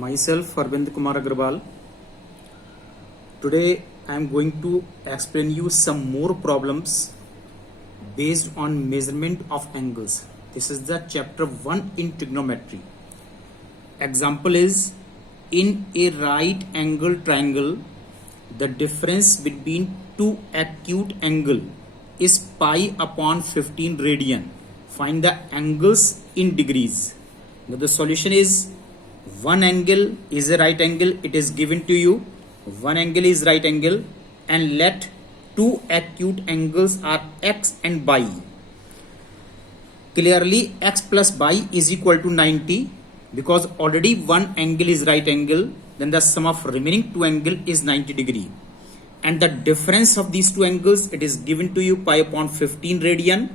Myself Arvind Kumar Agarwal. Today I am going to explain you some more problems based on measurement of angles. This is the chapter 1 in trigonometry. Example is, in a right angle triangle, the difference between two acute angle is pi upon 15 radian. Find the angles in degrees. Now the solution is, one angle is a right angle, it is given to you. One angle is right angle, and let two acute angles are x and y. Clearly x plus y is equal to 90, because already one angle is right angle, then the sum of remaining two angle is 90 degree. And the difference of these two angles, it is given to you pi upon 15 radian.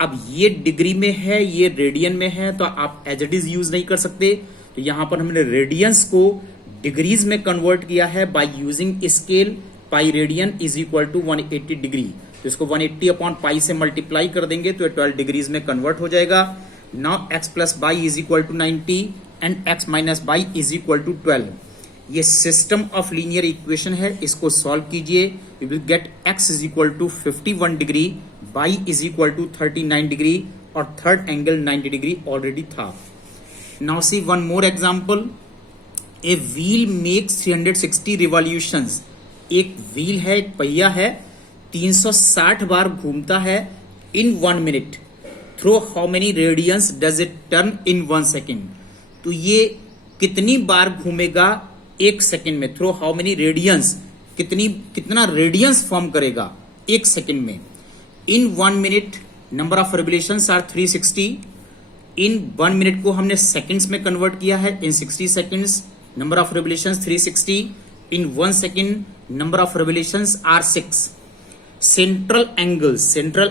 अब ये degree में है, ये radian में है, तो आप as it is use नहीं कर सकते. तो यहां पर हमने रेडियंस को डिग्रीज में कन्वर्ट किया है by using scale. Pi radian is equal to 180 degree. तो इसको 180 अपॉन पाई से मल्टीप्लाई कर देंगे तो 12 डिग्रीज में कन्वर्ट हो जाएगा. Now x plus y is equal to 90 and x minus y is equal to 12. ये सिस्टम ऑफ लीनियर इक्वेशन है, इसको सॉल्व कीजिए. We will get x is equal to 51 degree, y is equal to 39 degree और third angle 90 degree already था. Now see one more example. A wheel makes 360 revolutions. एक wheel है, एक पहिया है, 360 बार घूमता है in 1 minute. Through how many radians does it turn in 1 second. तो ये कितनी बार घूमेगा एक सेकेंड में? थ्रू हाउ मेनी रेडियंस, कितना रेडियंस फॉर्म करेगा एक सेकेंड में. In 1 minute number of revolutions are 360. In 1 minute को हमने सेकेंड्स में कन्वर्ट किया है. In 60 seconds number of revolutions 360. In 1 second number of revolutions are 6. Central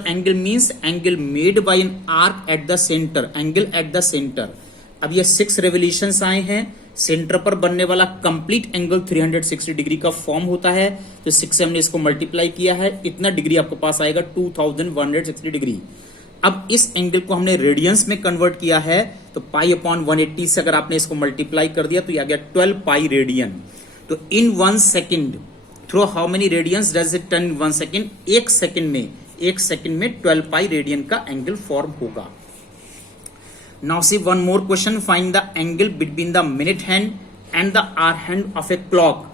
angle means angle made by an arc at the centre, angle at the centre. अब ये 6 revolutions आए हैं. Centre पर बनने वाला कंप्लीट एंगल 360 डिग्री का form होता है. तो 6 से हमने इसको मल्टीप्लाई किया है, इतना डिग्री आपके पास आएगा 2160 डिग्री. अब इस एंगल को हमने रेडियंस में कन्वर्ट किया है, तो पाई अपॉन 180 से अगर आपने इसको मल्टीप्लाई कर दिया तो ये आ गया 12 पाई रेडियन. तो in 1 second through how many radians does it turn in 1 second. एक सेकेंड में 12 पाई रेडियन का एंगल फॉर्म होगा. Now see one more question. Find the angle between the minute hand and the hour hand of a clock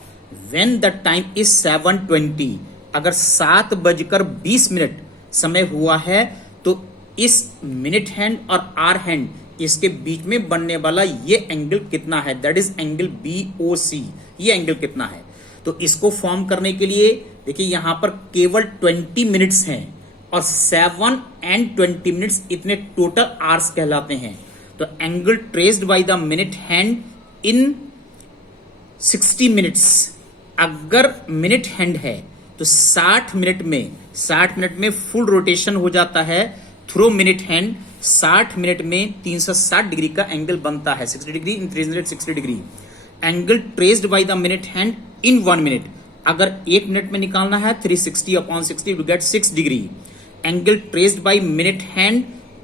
when the time is 7:20. अगर 7:20 समय हुआ है तो इस मिनट हैंड और आवर हैंड इसके बीच में बनने वाला ये एंगल कितना है? That is angle BOC. ये एंगल कितना है? तो इसको फॉर्म करने के लिए देखिए यहां पर केवल 20 मिनट्स हैं और 7 and 20 मिनट्स इतने टोटल आवर्स कहलाते हैं. तो angle traced by the minute hand in 60 minutes. अगर मिनट हैंड है तो 60 मिनट में फुल रोटेशन हो जाता है थ्रू मिनट हैंड. 60 मिनट में 360 डिग्री का एंगल बनता है. 60 degree in 360 degree. Angle traced by the minute hand in 1 minute. अगर 1 मिनट में निकालना है 360 upon 60 to get 6 degree. Angle traced by minute hand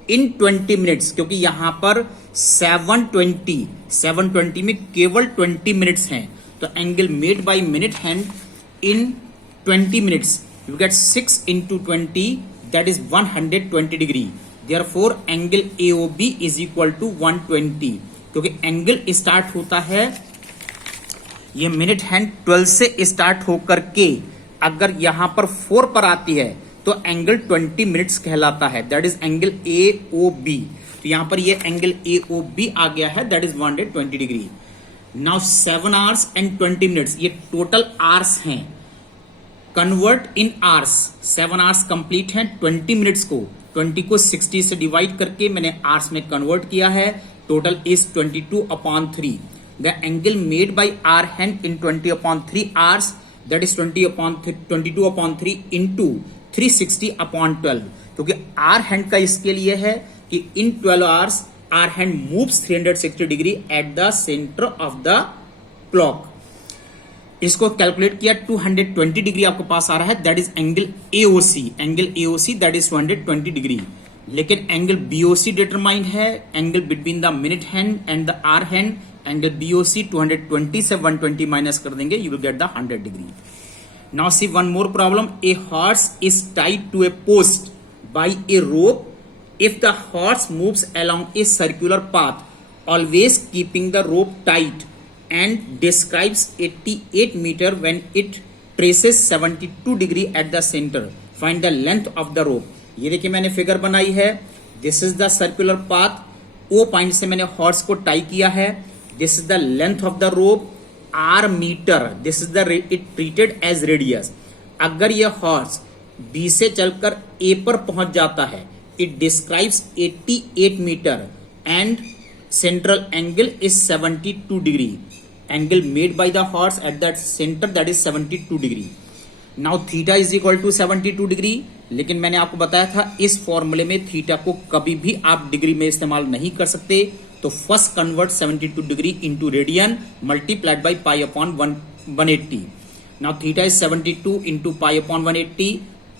in 20 minutes, क्योंकि यहां पर 720 में केवल 20 मिनट्स हैं. तो angle made bye minute hand in 20 minutes you get 6 into 20, that is 120 degree. Therefore angle AOB is equal to 120. क्योंकि angle start होता है, ये मिनट हैंड 12 से स्टार्ट होकर के अगर यहां पर 4 पर आती है तो एंगल 20 मिनट्स कहलाता है. That is angle AOB. तो यहां पर ये एंगल AOB आ गया है, that is 120 degree. Now 7 hours and 20 minutes, ये टोटल आवर्स हैं. Convert in hours. 7 hours complete हैं. 20 मिनट्स को 20 को 60 से डिवाइड करके मैंने आवर्स में कन्वर्ट किया है. Total is 22/3. The angle made by hour hand in 20/3 hours, that is 22/3 into 360/12. क्योंकि आवर हैंड का स्केल ये है कि in 12 hours hour hand moves 360 degree at the centre of the clock. इसको कैलकुलेट किया 220 डिग्री आपके पास आ रहा है. That is angle AOC that is 220 degree. लेकिन एंगल BOC डिटरमाइंड है, angle between the minute hand and the hour hand angle BOC 220 से 120 माइनस कर देंगे, you will get the 100 degree. Now see one more problem. A horse is tied to a post by a rope. If the horse moves along a circular path, always keeping the rope tight, and describes 88 meter when it traces 72 degree at the center, find the length of the rope. ये देखिए मैंने figure बनाई है. This is the circular path. O point से मैंने horse को tie किया है. This is the length of the rope, R metre. This is the it treated as radius. अगर ये हॉर्स B से चलकर A पर पहुंच जाता है, it describes 88 meter and central angle is 72 degree. Angle made by the horse at that center, that is 72 degree. Now theta is equal to 72 degree. लेकिन मैंने आपको बताया था इस फॉर्मूले में थीटा को कभी भी आप डिग्री में इस्तेमाल नहीं कर सकते. तो first convert 72 degree into radian multiplied by pi upon 180. Now theta is 72 into pi upon 180.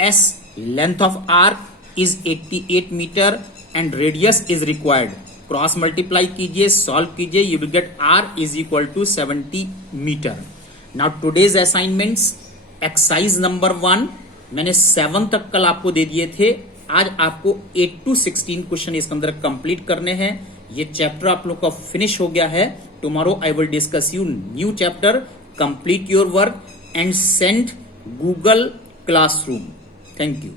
S length of arc is 88 meter and radius is required. Cross multiply कीजिए, सॉल्व कीजिए, you will gate R is equal to 70 meter. Now today's assignments, exercise number 1 मैंने 7 तक कल आपको दे दिए थे. आज आपको 8 to 16 क्वेश्चन इसके अंदर कंप्लीट करने हैं. ये चैप्टर आप लोग का फिनिश हो गया है. Tomorrow I will discuss you new chapter. Complete your work and send Google classroom. Thank you.